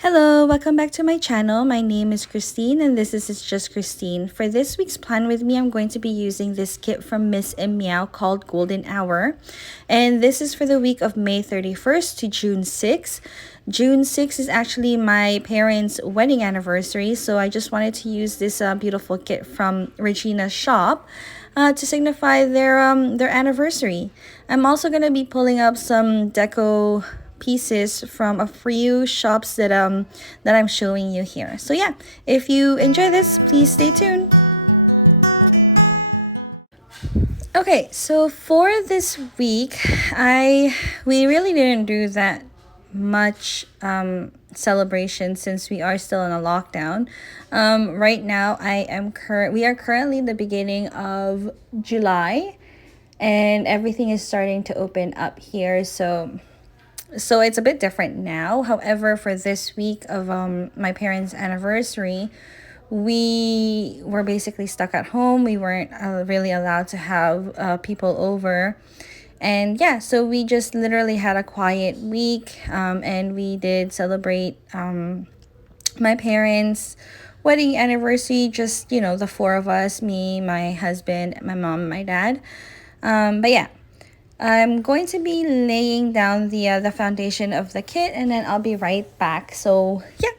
Hello, welcome back to my channel. My name is Christine and this is It's Just Christine. For this week's plan with me, I'm going to be using this kit from Miss and Meow called Golden Hour. And this is for the week of May 31st to June 6th. June 6th is actually my parents' wedding anniversary, so I just wanted to use this beautiful kit from Regina's shop to signify their anniversary. I'm also going to be pulling up some deco pieces from a few shops that I'm showing you here. So yeah, if you enjoy this, please stay tuned. Okay, so for this week, we really didn't do that much celebration since we are still in a lockdown. Right now we are currently in the beginning of July and everything is starting to open up here, so it's a bit different now. However, for this week of my parents' anniversary, we were basically stuck at home. We weren't really allowed to have people over. And yeah, so we just literally had a quiet week, and we did celebrate my parents' wedding anniversary. Just, the four of us, me, my husband, my mom, and my dad. But yeah, I'm going to be laying down the foundation of the kit and then I'll be right back. So yeah.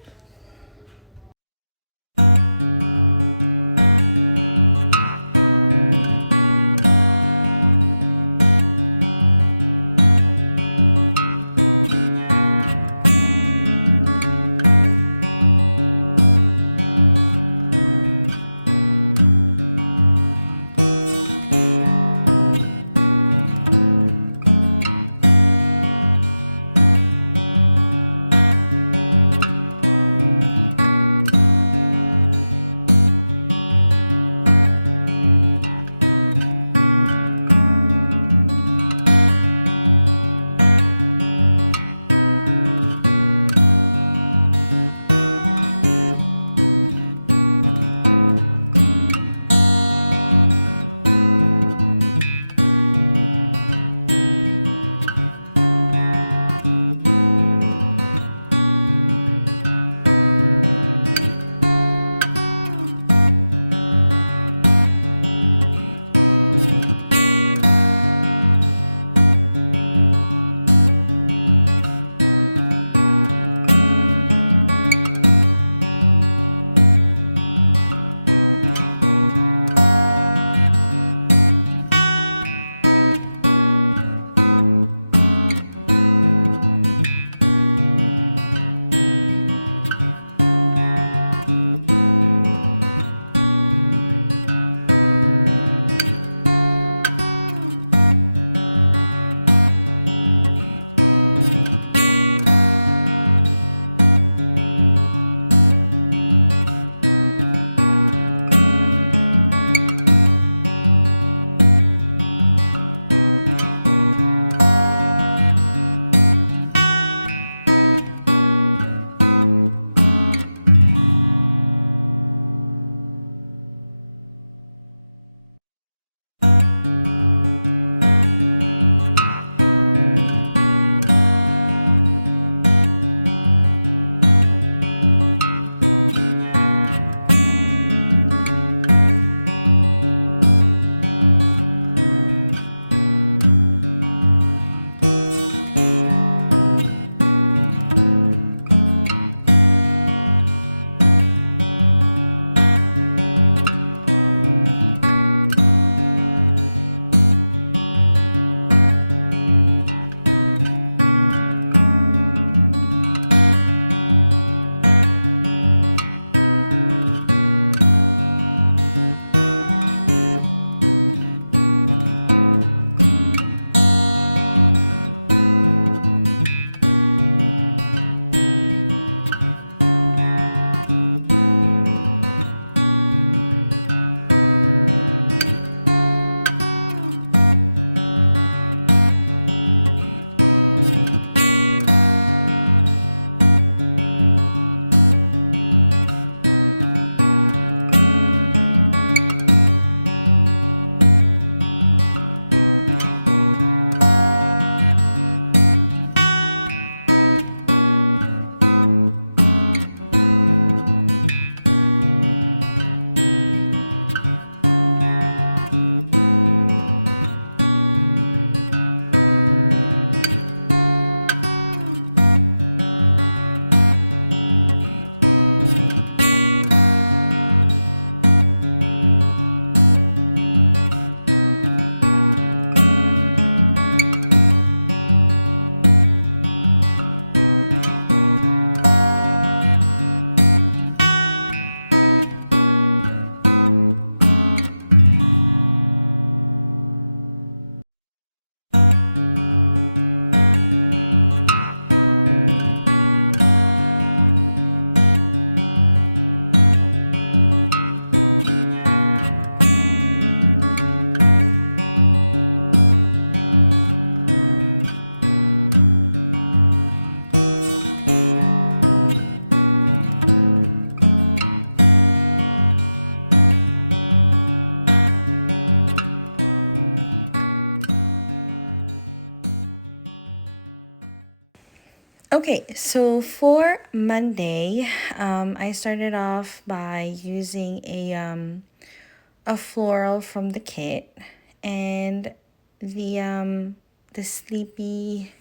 Okay, so for Monday, I started off by using a floral from the kit, and the sleepy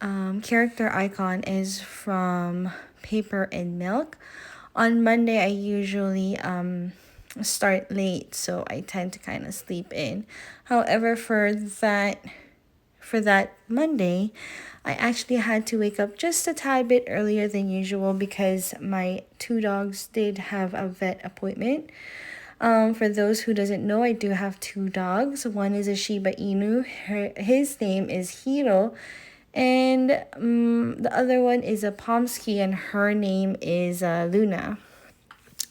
character icon is from Paper and Milk. On Monday, I usually start late, so I tend to kind of sleep in. However, for that Monday, I actually had to wake up just a tad bit earlier than usual because my two dogs did have a vet appointment. For those who doesn't know, I do have two dogs. One is a Shiba Inu. His name is Hiro, and the other one is a Pomsky, and her name is Luna.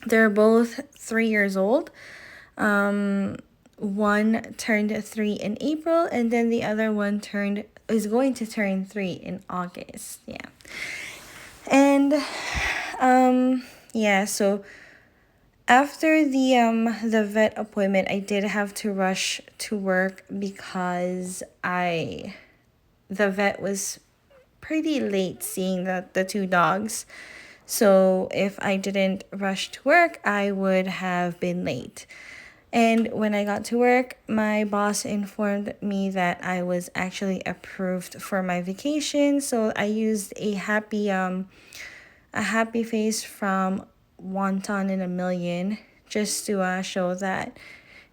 They're both 3 years old. One turned 3 in April, and then the other one is going to turn 3 in August. Yeah. And yeah, so after the vet appointment, I did have to rush to work because the vet was pretty late seeing the two dogs. So if I didn't rush to work, I would have been late. And when I got to work, my boss informed me that I was actually approved for my vacation. So I used a happy face from Wonton in a Million just to show that,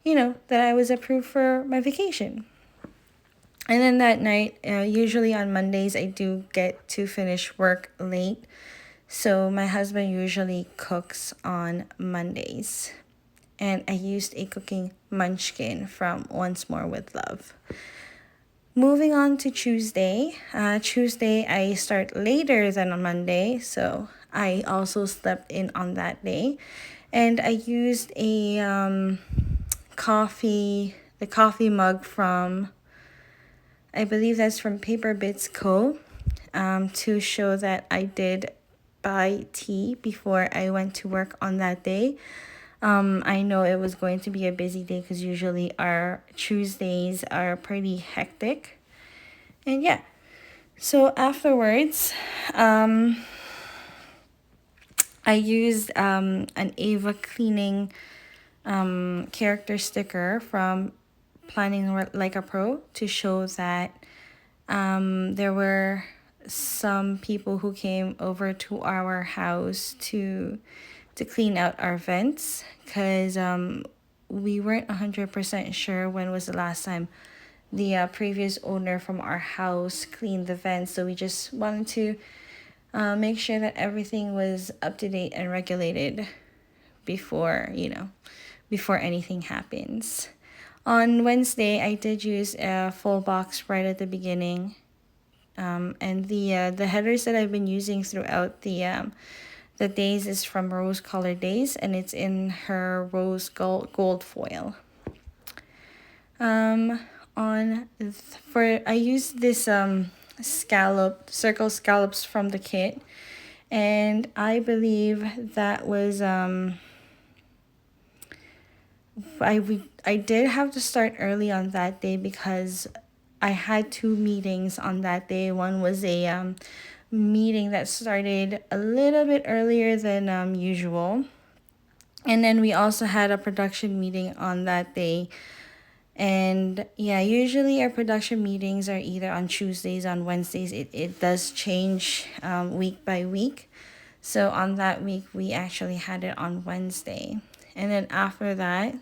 that I was approved for my vacation. And then that night, usually on Mondays, I do get to finish work late. So my husband usually cooks on Mondays. And I used a cooking munchkin from Once More with Love. Moving on to Tuesday. Tuesday, I start later than on Monday. So I also slept in on that day. And I used the coffee mug from, I believe that's from Paper Bits Co. To show that I did buy tea before I went to work on that day. I know it was going to be a busy day because usually our Tuesdays are pretty hectic. And yeah, so afterwards, I used an Ava cleaning character sticker from Planning Like a Pro to show that there were some people who came over to our house to clean out our vents because we weren't 100% sure when was the last time the previous owner from our house cleaned the vents. So we just wanted to make sure that everything was up to date and regulated before, before anything happens. On Wednesday, I did use a full box right at the beginning. And the headers that I've been using throughout the days is from Rose Color Days, and it's in her rose gold foil. I used this circle scallops from the kit, and I believe that was I did have to start early on that day because I had two meetings on that day. One was a meeting that started a little bit earlier than usual. And then we also had a production meeting on that day. And yeah, usually our production meetings are either on Tuesdays, on Wednesdays. It does change week by week. So on that week, we actually had it on Wednesday. And then after that,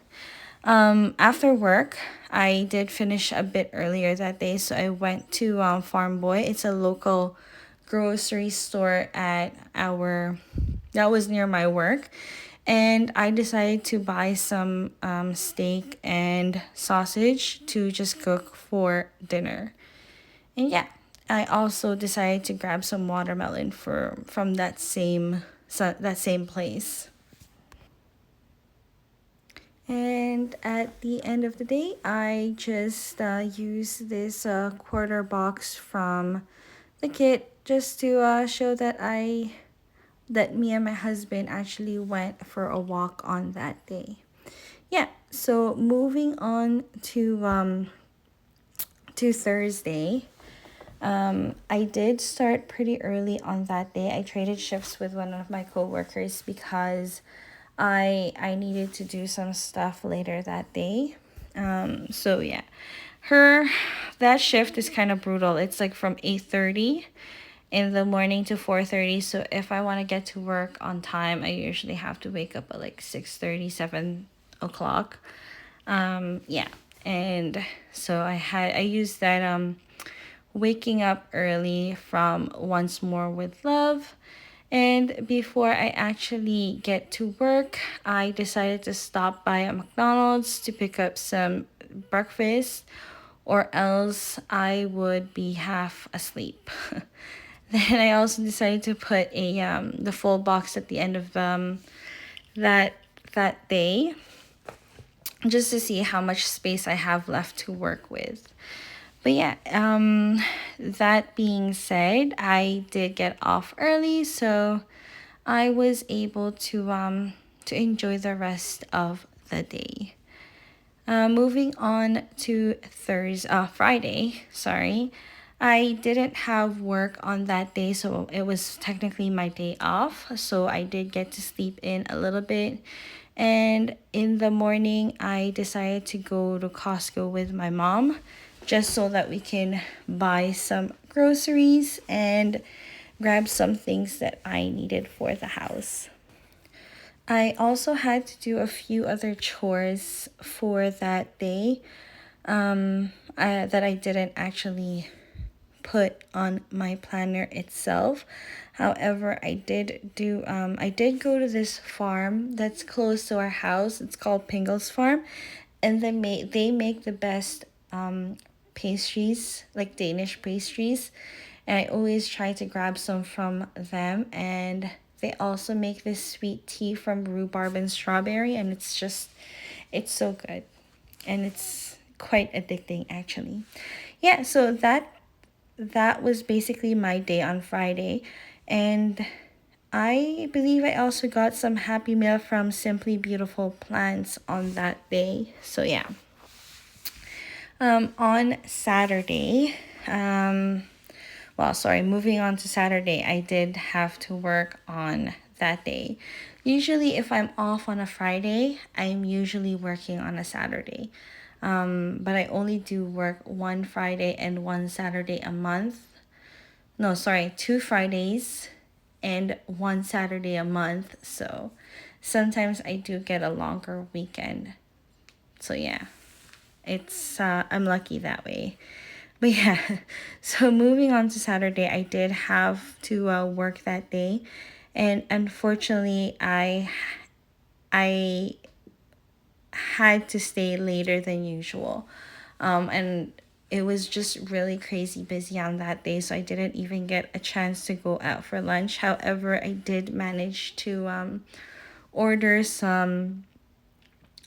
after work, I did finish a bit earlier that day. So I went to Farm Boy. It's a local grocery store that was near my work. And I decided to buy some steak and sausage to just cook for dinner. And yeah, I also decided to grab some watermelon from that same place. And at the end of the day, I just used this quarter box from the kit just to show that me and my husband actually went for a walk on that day. Yeah, so moving on to Thursday. I did start pretty early on that day. I traded shifts with one of my coworkers because I needed to do some stuff later that day. So yeah, her that shift is kind of brutal. It's like from 8:30 in the morning to 4:30. So if I want to get to work on time, I usually have to wake up at like 6:30, 7 o'clock. Yeah, and so I used that waking up early from Once More with Love. And before I actually get to work, I decided to stop by a McDonald's to pick up some breakfast, or else I would be half asleep. Then I also decided to put a the full box at the end of that that day, just to see how much space I have left to work with. But yeah, that being said, I did get off early, so I was able to enjoy the rest of the day. Moving on to Friday, sorry. I didn't have work on that day, so it was technically my day off. So I did get to sleep in a little bit. And in the morning, I decided to go to Costco with my mom just so that we can buy some groceries and grab some things that I needed for the house. I also had to do a few other chores for that day that I didn't actually put on my planner itself. However, I did go to this farm that's close to our house. It's called Pingle's Farm, and they make the best pastries, like Danish pastries, and I always try to grab some from them. And they also make this sweet tea from rhubarb and strawberry, and it's so good, and it's quite addicting actually. Yeah, so that was basically my day on Friday. And I believe I also got some Happy Meal from Simply Beautiful Plants on that day. So yeah. On Saturday, moving on to Saturday, I did have to work on that day. Usually, if I'm off on a Friday, I'm usually working on a Saturday. But I only do work one Friday and one Saturday a month. No, sorry, 2 Fridays and one Saturday a month. So sometimes I do get a longer weekend. So yeah, I'm lucky that way. But yeah, so moving on to Saturday, I did have to work that day, and unfortunately, I had to stay later than usual, and it was just really crazy busy on that day, so I didn't even get a chance to go out for lunch. However, I did manage to order some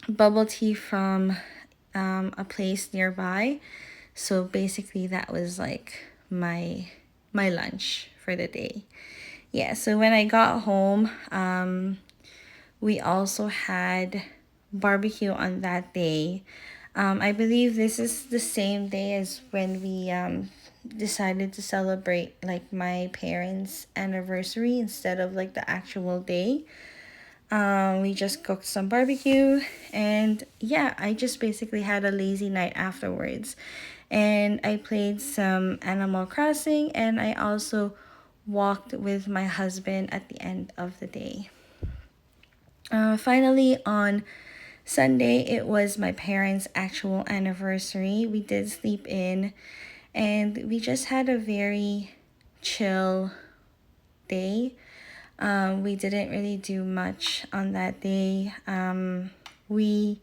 bubble tea from a place nearby. So basically, that was like my lunch for the day. Yeah, so when I got home, we also had barbecue on that day. I believe this is the same day as when we decided to celebrate like my parents' anniversary instead of like the actual day. We just cooked some barbecue, and yeah, I just basically had a lazy night afterwards. And I played some Animal Crossing, and I also walked with my husband at the end of the day. Finally, on Sunday, it was my parents' actual anniversary. We did sleep in, and we just had a very chill day. We didn't really do much on that day. We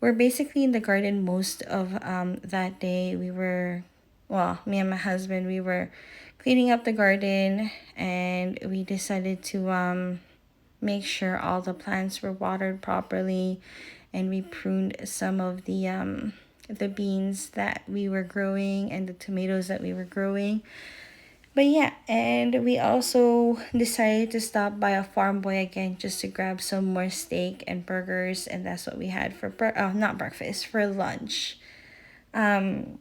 were basically in the garden most of that day. Me and my husband, we were cleaning up the garden, and we decided to make sure all the plants were watered properly, and we pruned some of the beans that we were growing and the tomatoes that we were growing. But yeah, and we also decided to stop by a Farm Boy again just to grab some more steak and burgers, and that's what we had for not breakfast, for lunch. Um,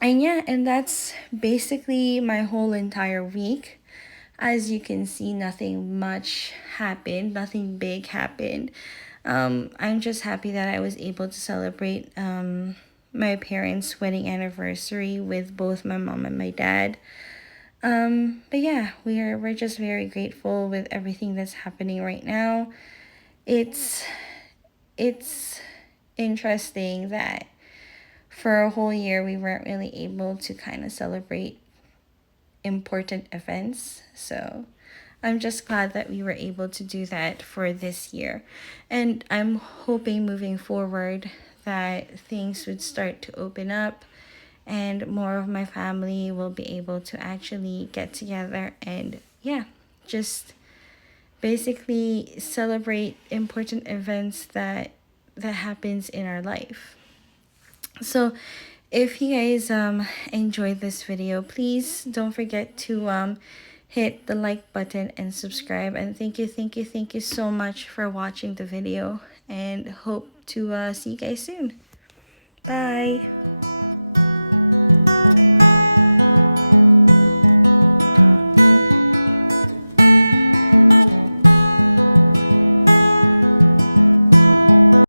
And yeah, and that's basically my whole entire week. As you can see, nothing much happened, nothing big happened. I'm just happy that I was able to celebrate my parents' wedding anniversary with both my mom and my dad. But yeah, we're just very grateful with everything that's happening right now. It's it's interesting that for a whole year we weren't really able to kind of celebrate important events. So I'm just glad that we were able to do that for this year. And I'm hoping moving forward that things would start to open up and more of my family will be able to actually get together and yeah, just basically celebrate important events that happens in our life. So if you guys enjoyed this video, please don't forget to hit the like button and subscribe. And thank you so much for watching the video, and hope to see you guys soon. Bye.